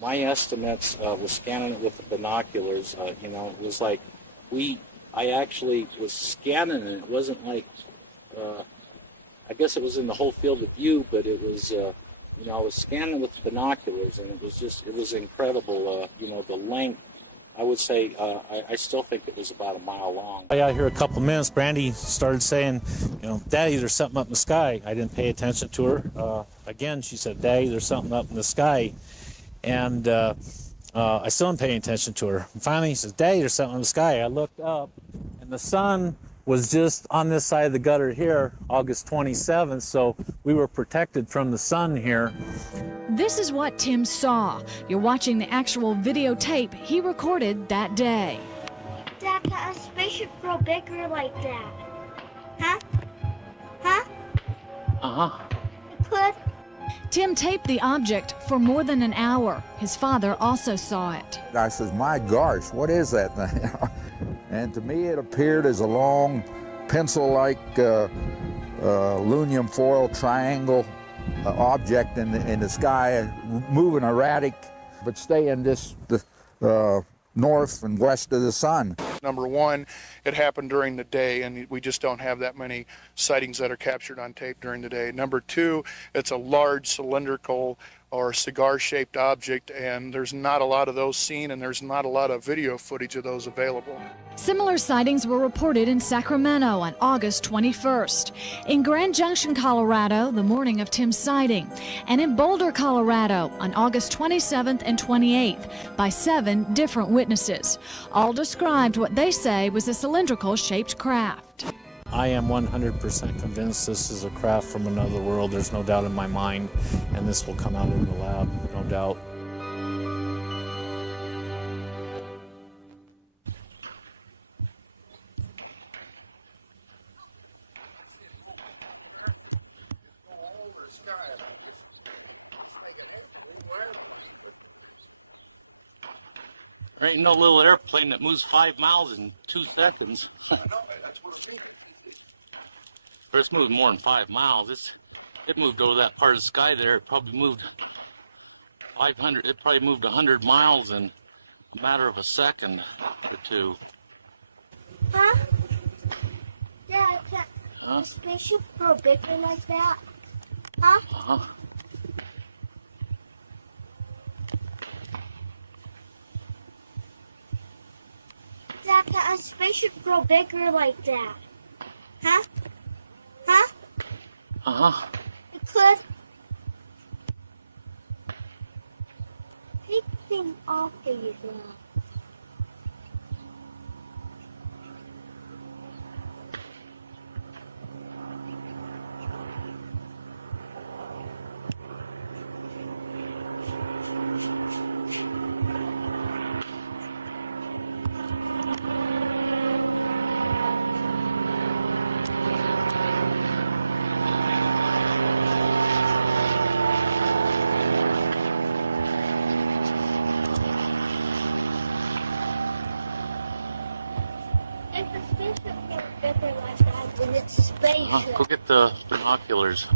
My estimates was scanning it with the binoculars. You know, it was like I actually was scanning it. It wasn't like, I guess it was in the whole field of view, but it was, you know, I was scanning with the binoculars, and it was incredible. You know, the length. I would say I still think it was about a mile long. I got here a couple minutes. Brandy started saying, you know, Daddy, there's something up in the sky. I didn't pay attention to her. Again, she said, Daddy, there's something up in the sky. And I still am paying attention to her. And finally, he says, Daddy, there's something in the sky. I looked up, and the sun was just on this side of the gutter here, August 27th, so we were protected from the sun here. This is what Tim saw. You're watching the actual videotape he recorded that day. Dad, can a spaceship grow bigger like that? Huh? Huh? Uh-huh. It could? Tim taped the object for more than an hour. His father also saw it. I says, my gosh, what is that thing? And to me, it appeared as a long pencil-like aluminum foil triangle object in the sky, moving erratic, but staying the north and west of the sun. Number one, it happened during the day, and we just don't have that many sightings that are captured on tape during the day. Number two, it's a large cylindrical or cigar-shaped object, and there's not a lot of those seen, and there's not a lot of video footage of those available. Similar sightings were reported in Sacramento on August 21st, in Grand Junction, Colorado, the morning of Tim's sighting, and in Boulder, Colorado, on August 27th and 28th, by 7 different witnesses. All described what they say was a cylindrical-shaped craft. I am 100% convinced this is a craft from another world. There's no doubt in my mind, and this will come out in the lab, no doubt. There ain't no little airplane that moves 5 miles in 2 seconds. It's moved more than 5 miles. It moved over that part of the sky there. It probably moved 500. It probably moved 100 miles in a matter of a second or two. Huh? Dad, can a spaceship grow bigger like that? Huh? Uh-huh. Dad, can a spaceship grow bigger like that? Huh? Huh? Uh-huh. It could. Take things off of you now. Go get the binoculars.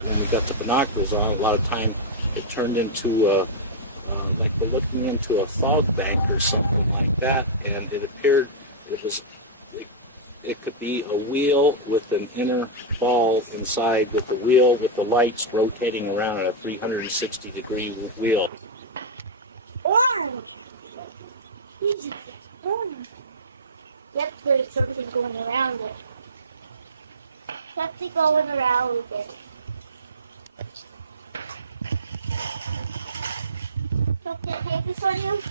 When we got the binoculars on, a lot of time it turned into like we're looking into a fog bank or something like that, and it appeared it could be a wheel with an inner ball inside, with the wheel with the lights rotating around at a 360-degree wheel. Oh! Jesus. Oh. Yep, there's something going around it. Something going around with it. Something take this on you?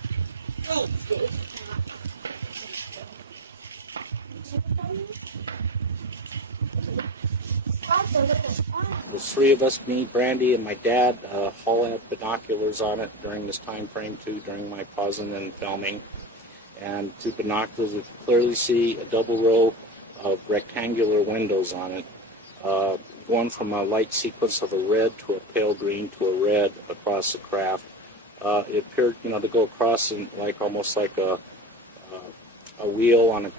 Thanks, There's 3 of us, me, Brandy, and my dad. All had binoculars on it during this time frame too, during my pausing and filming. And through binoculars, we could clearly see a double row of rectangular windows on it, going from a light sequence of a red to a pale green to a red across the craft. It appeared, to go across in almost like a a wheel on a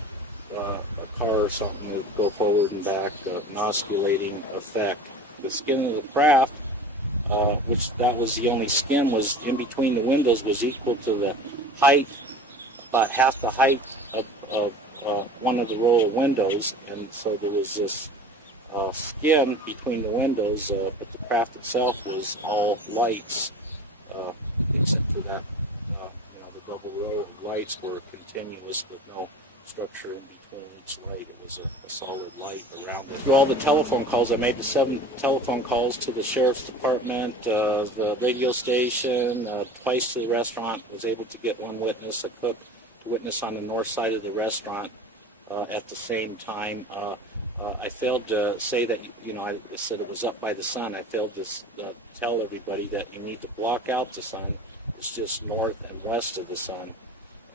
car or something to go forward and back, an osculating effect. The skin of the craft, which that was the only skin, was in between the windows, was equal to the height, about half the height of one of the row of windows, and so there was this skin between the windows, but the craft itself was all lights, except for that, the double row of lights were continuous with no structure in between each light. It was a solid light around it. Through all the telephone calls, I made the 7 telephone calls to the sheriff's department, the radio station, twice to the restaurant. Was able to get one witness, a cook, to witness on the north side of the restaurant at the same time. I failed to say that, I said it was up by the sun. I failed to tell everybody that you need to block out the sun. It's just north and west of the sun.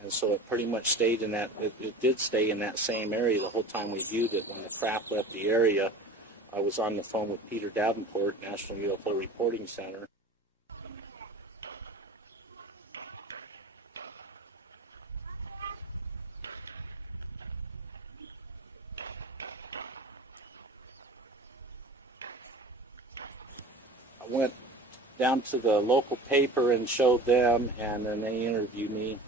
And so it pretty much stayed in that, it did stay in that same area the whole time we viewed it. When the craft left the area, I was on the phone with Peter Davenport, National UFO Reporting Center. I went down to the local paper and showed them, and then they interviewed me,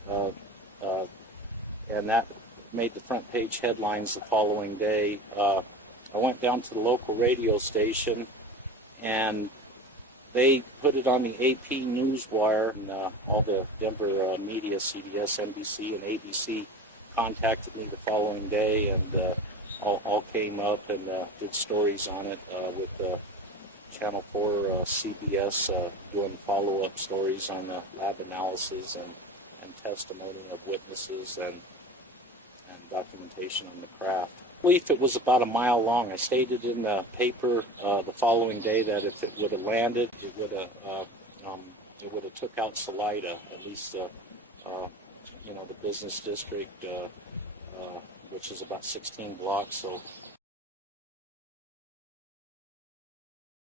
and that made the front page headlines the following day. I went down to the local radio station, and they put it on the AP Newswire, and all the Denver media, CBS, NBC, and ABC, contacted me the following day, and all came up and did stories on it with Channel 4, CBS, doing follow-up stories on the lab analysis and testimony of witnesses and documentation on the craft. I believe it was about a mile long. I stated in the paper the following day that if it would have landed, it would have took out Salida, at least the business district, which is about 16 blocks. So